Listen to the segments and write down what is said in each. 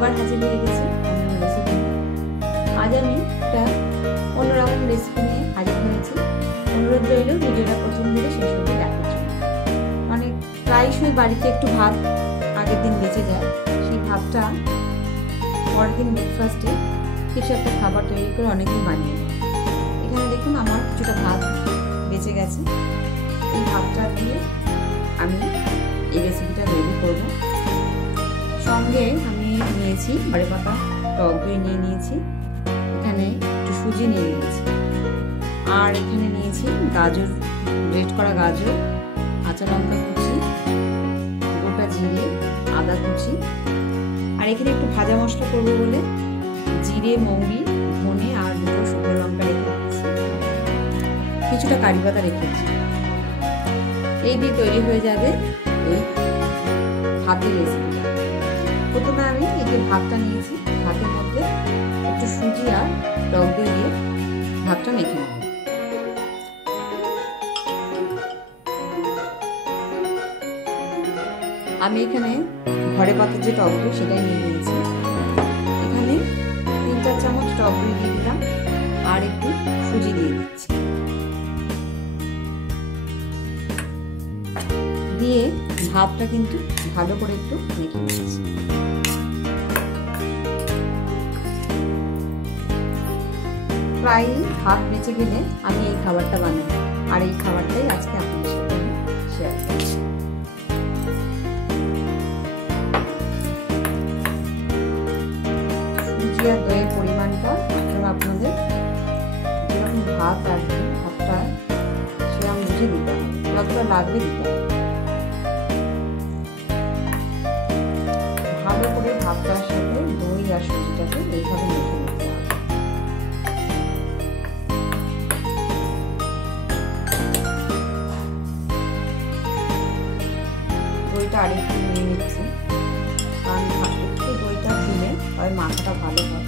আবার হাজির হয়ে গেছি অন্য রেসিপি। আজ আমি একটা অন্যরকম রেসিপি নিয়ে হাজির হয়েছি। অনুরোধ রইল ভিডিওটা প্রথম থেকে শেষ অবধি দেখার জন্য। অনেক প্রায়শই বাড়িতে একটু ভাত আগের দিন বেঁচে যায়, সেই ভাতটা পরের দিন ব্রেকফাস্টে কিছু একটা খাবার তৈরি করে অনেকেই বানিয়ে নেয়। এখানে দেখুন আমার কিছুটা ভাত বেঁচে গেছে। এই ভাতটা দিয়ে আমি এই রেসিপিটা রেডি করব। সঙ্গে আমি নিয়েছি বাড়ি পাতা টক দই নিয়ে নিয়েছি, এখানে একটু সুজি নিয়ে নিয়েছি, আর এখানে নিয়েছি গাজর, গ্রেট করা গাজর, কাঁচা লঙ্কা কুচি, গোটা জিরে, আদা কুচি, আর এখানে একটু ভাজা মশলা করবো বলে জিরে, মৌরি, ধনে আর দুটো শুকনো লঙ্কা রেখে দিয়েছি, কিছুটা কারি পাতা রেখেছি। এই দিয়ে তৈরি হয়ে যাবে এই ভাতের রেসিপিটা। প্রথমে আমি এই যে ভাতটা নিয়েছি, ভাতের মধ্যে একটু সুজি আর টক দই দিয়ে ভাতটা মেখে নেব। আমি এখানে ঘরে পাতার যে টক দই সেটাই নিয়ে নিয়েছি। এখানে 3-4 চামচ টক দই দিয়ে দিলাম আর একটু সুজি দিয়ে দিচ্ছি। দিয়ে ভাতটা কিন্তু ভালো করে একটু মেখে নিচ্ছি। প্রায় ভাত বেঁচে গেলে আমি এই খাবারটা বানাই, আর এই খাবারটাই আজকে আপনাদের সাথে আমি শেয়ার করছি। সুজি আর দইয়ের পরিমাণটা আপনাদের যেরকম ভাত আর ভাতটা সেরকম বুঝে দিতে হবে, যতটা লাগবে দিতে হবে। ভালো করে ভাতটার সাথে দই আর সুজিটাকে এইভাবে মেখে নিতে হবে। দইটা আরেকটু নিয়ে নিচ্ছি, কারণ একটু দইটা দিলে তবে মাখাটা ভালো হয়।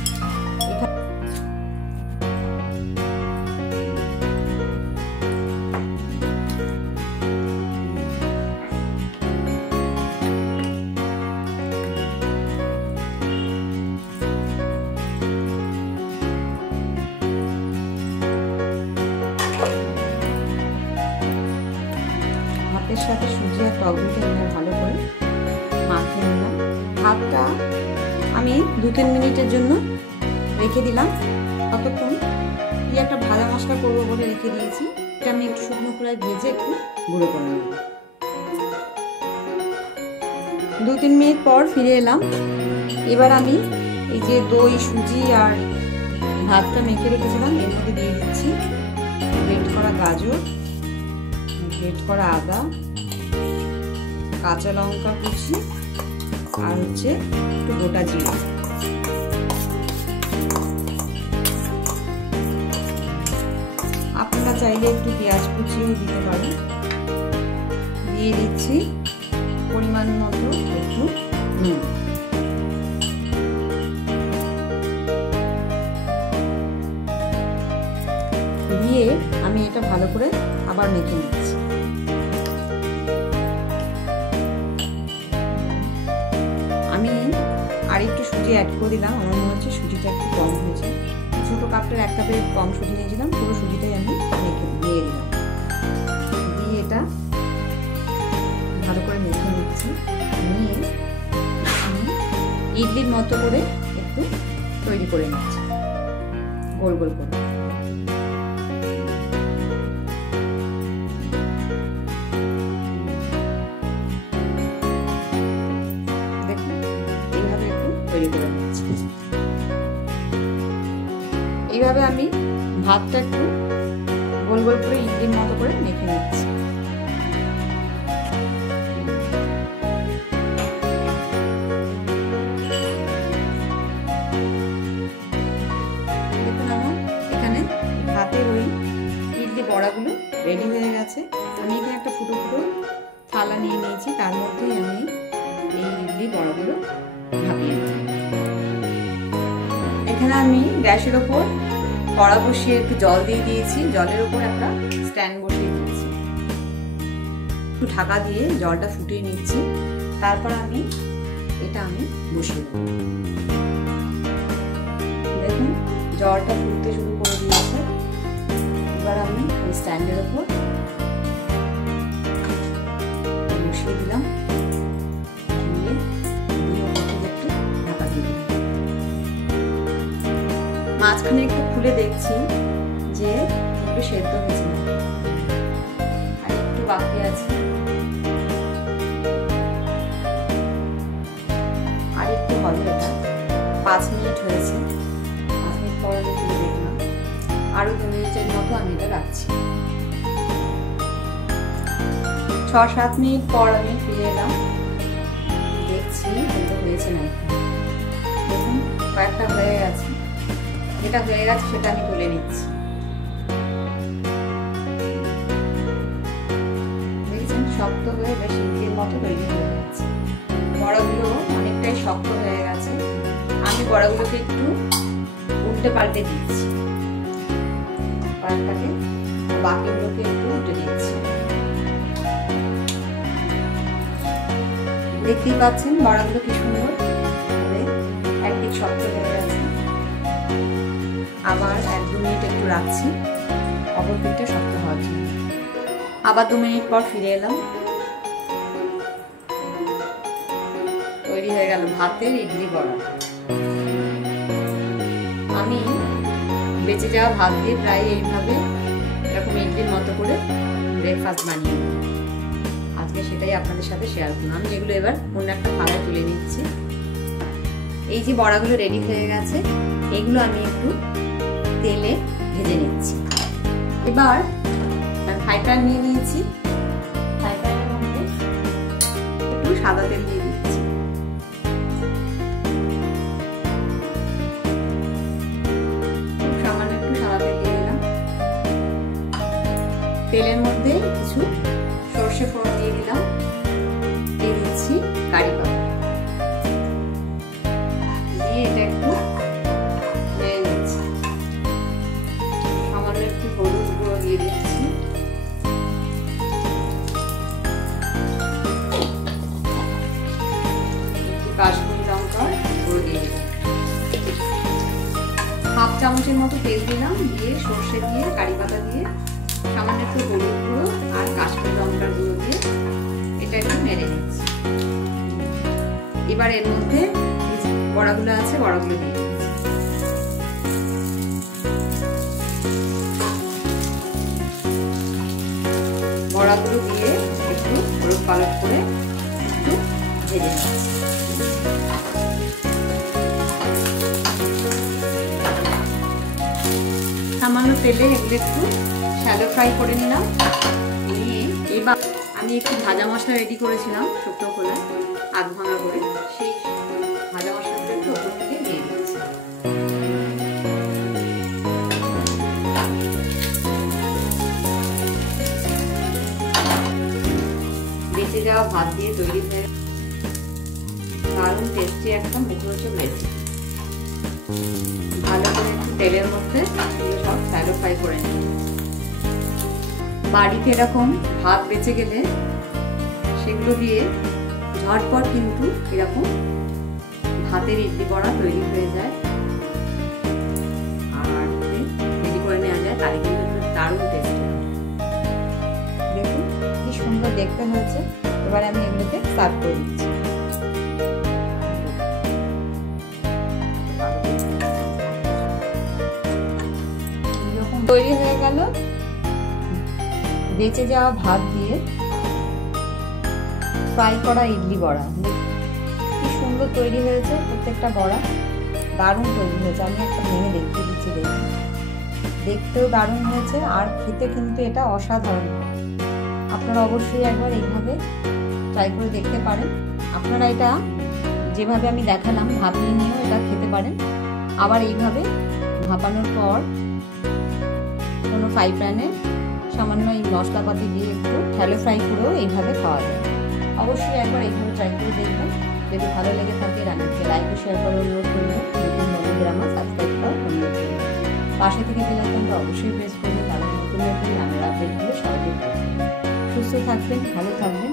ভাতের সাথে সুজি আর টক দইটা নিয়ে ভালো করে মাখিয়ে নিলাম। ভাতটা আমি 2-3 মিনিটের জন্য রেখে দিলাম। ততক্ষণ কি একটা ভাজা মশলা করবো বলে রেখে দিয়েছি, এটা আমি একটু শুকনো খোলায় ভেজে একটু গুঁড়ো করে নেব। 2-3 মিনিট পর ফিরে এলাম। এবার আমি এই যে দই, সুজি আর ভাতটা মেখে রেখেছিলাম এর মধ্যে দিয়ে দিচ্ছি গ্রেট করা গাজর, গ্রেট করা আদা, কাঁচা লঙ্কা কুচি আর হচ্ছে একটু গোটা জিরে। আপনারা চাইলে একটু পেঁয়াজ কুচিও দিতে পারেন। দিয়ে দিচ্ছি পরিমাণ মতো একটু নুন। দিয়ে আমি এটা ভালো করে আবার মেখে নিচ্ছি। আমি আর একটু সুজি অ্যাড করে দিলাম, আমার মনে হচ্ছে সুজিটা একটু কম হয়েছে। ছোটো কাপটার 1 কাপের কম সুজি নিয়েছিলাম, পুরো সুজিটাই আমি মেখে দিয়ে দিলাম। দিয়ে এটা ভালো করে মেখে নিচ্ছি। নিয়ে আমি ইডলির মতো করে একটু তৈরি করে নিচ্ছি গোল গোল করে। এইভাবে আমি ভাতটা একটু গোল গোল করে ইডলির মতো করে মেখে নিচ্ছি। দেখুন আমার এখানে ভাতের ওই ইডলি বড়াগুলো রেডি হয়ে গেছে। আমি এখানে একটা ফুটো ফুটো থালা নিয়ে নিয়েছি, তার মধ্যেই আমি এই ইডলি বড়াগুলো ভাপিয়ে নেব। এখানে আমি গ্যাসের ওপর কড়া বসিয়ে একটু জল দিয়ে দিয়েছি, জলের ওপর একটা স্ট্যান্ড বসিয়ে দিয়েছি, একটু ঢাকা দিয়ে জলটা ফুটিয়ে নিচ্ছি। তারপর আমি এটা আমি বসিয়ে দেবো। দেখুন জলটা ফুটতে শুরু করে দিয়েছে। এবার আমি ওই স্ট্যান্ডের উপর বসিয়ে দিলাম, দিয়ে একটু ঢাকা দিয়ে দিলাম। মাঝখানে একটু খুলে দেখছি যে একটু সেদ্ধ হয়েছে না, আর একটু বাকি আছে, আর একটু হবে। এটা 5 মিনিট হয়েছে। 5 মিনিট পর আমি খুলে দেখলাম, আরো 2 মিনিটের মতো আমি এটা রাখছি। 6-7 মিনিট পর আমি ফিরে এলাম, দেখছি এটা হয়েছে না। দেখুন কয়েকটা হয়ে গেছে, যেটা হয়ে গেছে সেটা আমি তুলে নিচ্ছি। দেখছেন শক্ত হয়ে বেশ ইডলির মতো তৈরি হয়ে গেছে। বড়াগুলো অনেকটাই শক্ত হয়ে গেছে। আমি বড়াগুলোকে একটু উল্টে পাল্টে দিচ্ছি, কয়েকটাকে, বাকিগুলোকে একটু উল্টে দিচ্ছি। দেখতেই পাচ্ছেন বড়াগুলো কি সুন্দর একদিক শক্ত হয়ে গেছে। আবার 1-2 মিনিট একটু রাখছি অপর পিঠটা শক্ত হওয়ার জন্য। আবার 2 মিনিট পর ফিরে এলাম, তৈরি হয়ে গেল ভাতের ইডলি বড়া। আমি বেঁচে যাওয়া ভাত দিয়ে প্রায় এইভাবে এরকম ইডলির মতো করে ব্রেকফাস্ট বানিয়ে নিই। আজকে সেটাই আপনাদের সাথে শেয়ার করলাম। আমি এগুলো এবার অন্য একটা থালায় তুলে নিচ্ছি। এই যে বড়াগুলো রেডি হয়ে গেছে, এগুলো আমি একটু তেলে ভেজে নিচ্ছি। এবার ফ্রাই প্যান নিয়ে নিয়েছি, ফ্রাই প্যানের মধ্যে একটু সাদা তেল দিয়ে দিচ্ছি। খুব সামান্য একটু সাদা তেল দিয়ে দিলাম। তেলের মধ্যে কিছু সর্ষে ফোড়ন দিয়ে দিলাম, দিয়ে দিচ্ছি কারি পাতা, দিয়ে এটা একটু নেড়ে নিচ্ছি। সামান্য একটু হলুদ গুঁড়ো দিয়ে দিচ্ছি, একটু কাশ্মীরি লঙ্কার গুঁড়ো দিয়ে দিলাম। 1/2 চামচের মতো তেল দিলাম, দিয়ে সর্ষে দিয়ে কারি পাতা দিয়ে সামান্য একটু হলুদ গুঁড়ো আর কাশ্মীরি লঙ্কার গুঁড়ো দিয়ে এটা একটু নেড়ে নিচ্ছি। এবার এর মধ্যে বড়াগুলো আছে, বড়াগুলো দিয়ে দিচ্ছি। বড়াগুলো দিয়ে একটু হলুদ পালট করে একটু ভেজে নিচ্ছি। সামান্য তেলে এগুলো একটু শ্যালো ফ্রাই করে নিলাম। নিয়ে এবার আমি একটু ভাজা মশলা রেডি করেছিলাম শুকনো খোলায় 1/2 ভাঙা করে, সেই ভাজা মশলাটা একটু ওপর থেকে দিয়ে দিচ্ছি। বেঁচে যাওয়া ভাত দিয়ে তৈরি হয়ে দারুণ টেস্টি একটা মুখরোচক রেসিপি। ভালো করে একটু তেলের মধ্যে সব শ্যালো ফ্রাই করে নিই। বাড়িতে এরকম ভাত বেঁচে গেলে সেগুলো দিয়ে ঝটপট কিন্তু এরকম ভাতের ইডলি বড়া তৈরি হয়ে যায়, আর রেডি করে নেওয়া যায়, তাহলে কিন্তু দারুণ টেস্টি হয়। দেখুন কি সুন্দর দেখতে হয়েছে। এবারে আমি এগুলোকে সার্ভ করে দিচ্ছি। তৈরি হয়ে গেল বেঁচে যাওয়া ভাত দিয়ে ফ্রাই করা ইডলি বড়া। কি সুন্দর তৈরি হয়েছে, প্রত্যেকটা বড়া দারুণ তৈরি হয়েছে। আমি একটা ভেঙে দেখিয়ে দিচ্ছি, দেখুন দেখতেও দারুণ হয়েছে, আর খেতে কিন্তু এটা অসাধারণ। আপনারা অবশ্যই একবার এইভাবে ট্রাই করে দেখতে পারেন। আপনারা এটা যেভাবে আমি দেখালাম ভাপিয়ে নিয়েও এটা খেতে পারেন, আবার এইভাবে ভাপানোর পর কোনো ফ্রাই প্যানে সামান্য এই মশলাপাতি দিয়ে একটু শ্যালো ফ্রাই করেও এইভাবে খাওয়া যায়। অবশ্যই একবার এইভাবে ট্রাই করে দেখবেন। যদি ভালো লেগে থাকে রান্নাকে লাইক ও শেয়ার করার অনুরোধ করবেন। নতুন বন্ধুদের আমার সাবস্ক্রাইব করার অনুরোধ করবেন। পাশে থেকে বেল আইকনটা অবশ্যই প্রেস করবেন, তাহলে নতুন নতুন রান্নার আপডেটগুলো সহজেই পাবেন। সুস্থ থাকবেন, ভালো থাকবেন।